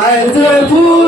还在不？